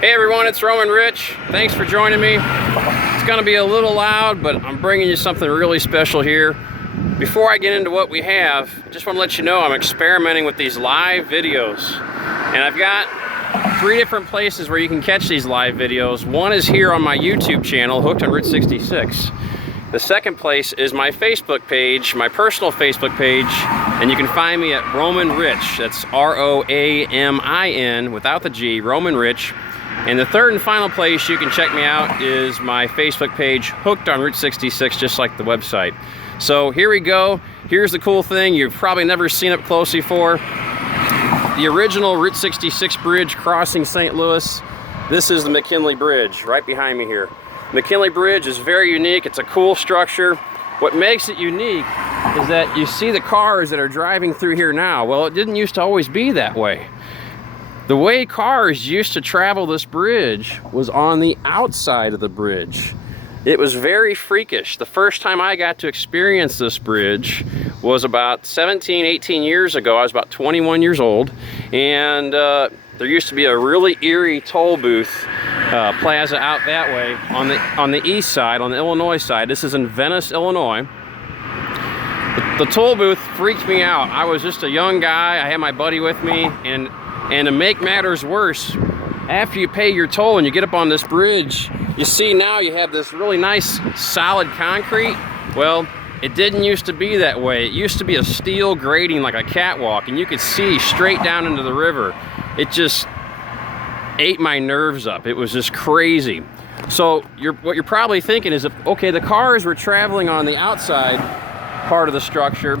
Hey everyone, it's Roman Rich. Thanks for joining me. It's gonna be a little loud, but I'm bringing you something really special here. Before I get into what we have, I just want to let you know I'm experimenting with these live videos. And I've got 3 different places where you can catch these live videos. One is here on my YouTube channel, Hooked on Route 66. The second place is my Facebook page, my personal Facebook page, and you can find me at Roman Rich. That's R-O-A-M-I-N without the G, Roman Rich. And the third and final place you can check me out is my Facebook page, Hooked on Route 66, just like the website. So here we go. Here's the cool thing you've probably never seen up close before. The original Route 66 bridge crossing St. Louis. This is the Mckinley Bridge right behind me here. Mckinley Bridge is very unique. It's a cool structure. What makes it unique is that you see the cars that are driving through here now. Well, it didn't used to always be that way. The way cars used to travel this bridge was on the outside of the bridge. It was very freakish. The first time I got to experience this bridge was about 17, 18 years ago. I was about 21 years old, and there used to be a really eerie toll booth plaza out that way on the east side, on the Illinois side. This is in Venice, Illinois. The toll booth freaked me out. I was just a young guy. I had my buddy with me, and to make matters worse, after you pay your toll and you get up on this bridge, you see now you have this really nice solid concrete. Well, it didn't used to be that way. It used to be a steel grating like a catwalk, and you could see straight down into the river. It just ate my nerves up. It was just crazy. So what you're probably thinking is, okay, the cars were traveling on the outside part of the structure.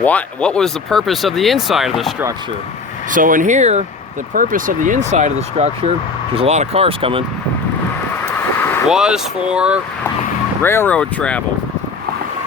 What was the purpose of the inside of the structure? So in here, the purpose of the inside of the structure, there's a lot of cars coming, was for railroad travel.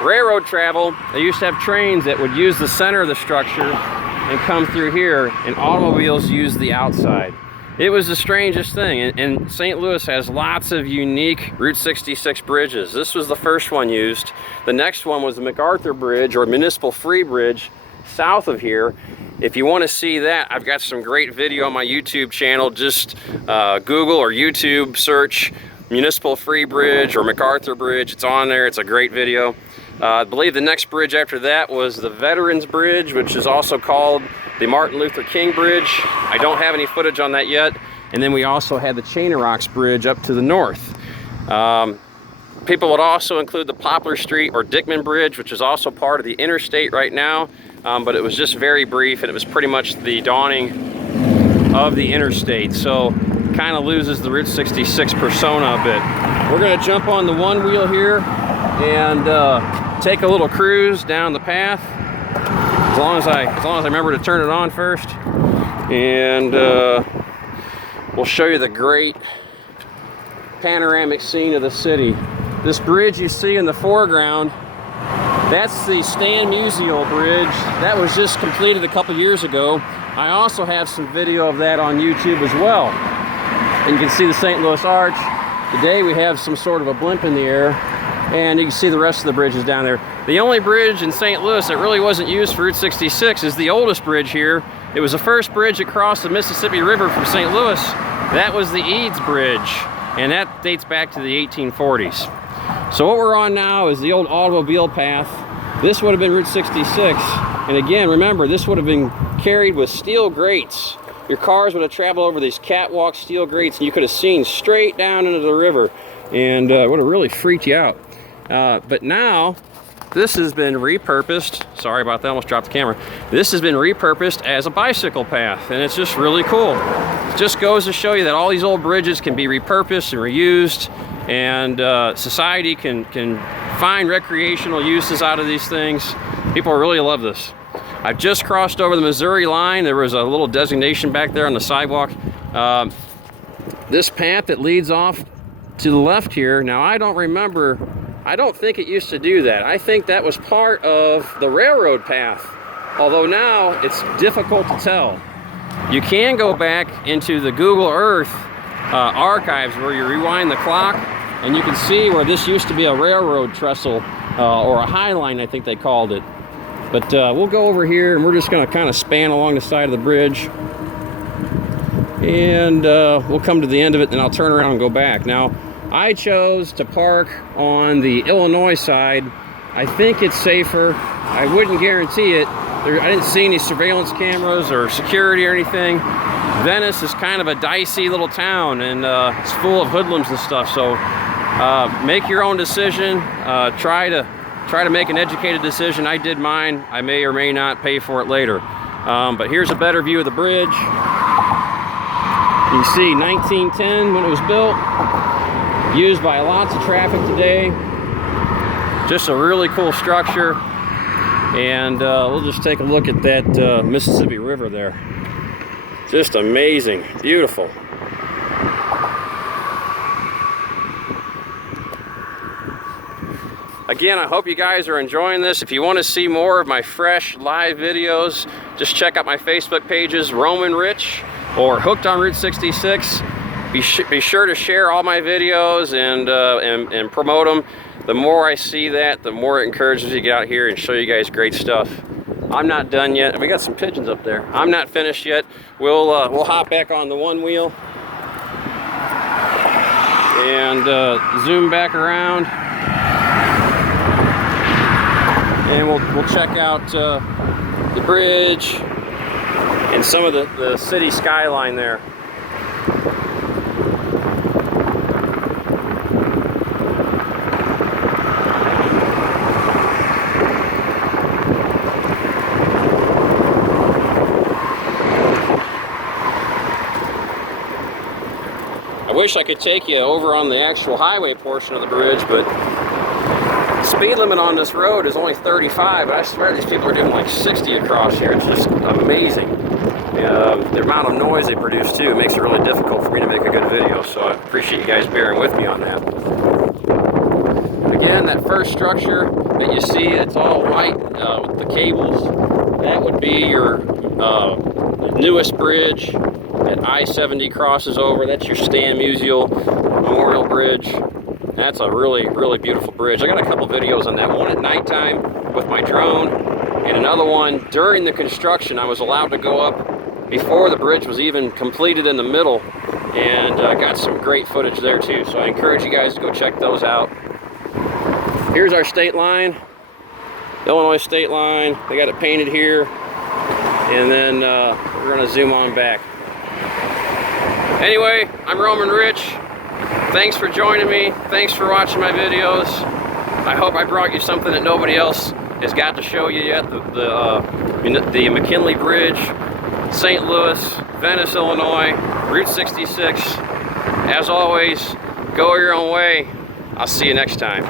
Railroad travel, they used to have trains that would use the center of the structure and come through here, and automobiles used the outside. It was the strangest thing, and St. Louis has lots of unique Route 66 bridges. This was the first one used. The next one was the Macarthur Bridge, or Municipal Free Bridge, south of here. If you want to see that, I've got some great video on my YouTube channel. Just Google or YouTube search Municipal Free Bridge or Macarthur Bridge. It's on there. It's a great video. I believe the next bridge after that was the Veterans Bridge, which is also called the Martin Luther King Bridge. I don't have any footage on that yet. And then we also had the Chain of Rocks Bridge up to the north. People would also include the Poplar Street or Dickman Bridge, which is also part of the interstate right now. But it was just very brief, and it was pretty much the dawning of the interstate. So kind of loses the Route 66 persona a bit. We're gonna jump on the one wheel here and take a little cruise down the path. As long as I remember to turn it on first. And we'll show you the great panoramic scene of the city. This bridge you see in the foreground, that's the Musial Bridge. That was just completed a couple years ago. I also have some video of that on YouTube as well. And you can see the St. Louis Arch. Today we have some sort of a blimp in the air, and you can see the rest of the bridges down there. The only bridge in St. Louis that really wasn't used for Route 66 is the oldest bridge here. It was the first bridge that crossed the Mississippi River from St. Louis. That was the Eads Bridge, and that dates back to the 1840s. So what we're on now is the old automobile path. This would have been Route 66. And again, remember, this would have been carried with steel grates. Your cars would have traveled over these catwalk steel grates, and you could have seen straight down into the river, and would have really freaked you out. But now, this has been repurposed. Sorry about that, almost dropped the camera. This has been repurposed as a bicycle path, and it's just really cool. It just goes to show you that all these old bridges can be repurposed and reused, and society can find recreational uses out of these things. People really love this. I've just crossed over the Missouri line. There was a little designation back there on the sidewalk. This path that leads off to the left here, now I don't think it used to do that. I think that was part of the railroad path, although now it's difficult to tell. You can go back into the Google Earth archives where you rewind the clock, and you can see where this used to be a railroad trestle, or a high line, I think they called it. But we'll go over here, and we're just going to kind of span along the side of the bridge. And we'll come to the end of it, and I'll turn around and go back. Now, I chose to park on the Illinois side. I think it's safer. I wouldn't guarantee it. I didn't see any surveillance cameras or security or anything. Venice is kind of a dicey little town, and it's full of hoodlums and stuff. So make your own decision. Try to make an educated decision. I did mine. I may or may not pay for it later. But here's a better view of the bridge. You see 1910 when it was built. Used by lots of traffic today. Just a really cool structure. And we'll just take a look at that Mississippi River there. Just amazing, beautiful. Again, I hope you guys are enjoying this. If you want to see more of my fresh live videos, just check out my Facebook pages, Roman Rich or Hooked on Route 66. Be sure to share all my videos and promote them. The more I see that, the more it encourages me to get out here and show you guys great stuff. I'm not done yet. We got some pigeons up there. I'm not finished yet. We'll hop back on the one wheel and zoom back around, and we'll check out the bridge and some of the city skyline there. I wish I could take you over on the actual highway portion of the bridge, but the speed limit on this road is only 35, but I swear these people are doing like 60 across here. It's just amazing. The amount of noise they produce too makes it really difficult for me to make a good video, so I appreciate you guys bearing with me on that. Again, that first structure that you see, it's all white with the cables. That would be your newest bridge that I-70 crosses over. That's your Stan Musial Memorial Bridge. That's a really, really beautiful bridge. I got a couple videos on that. One at nighttime with my drone, and another one during the construction. I was allowed to go up before the bridge was even completed in the middle, and I got some great footage there too. So I encourage you guys to go check those out. Here's our state line, Illinois state line. They got it painted here, and then we're gonna zoom on back. Anyway, I'm Roman Rich. Thanks for joining me. Thanks for watching my videos. I hope I brought you something that nobody else has got to show you yet. The Mckinley Bridge, St. Louis, Venice, Illinois, Route 66. As always, go your own way. I'll see you next time.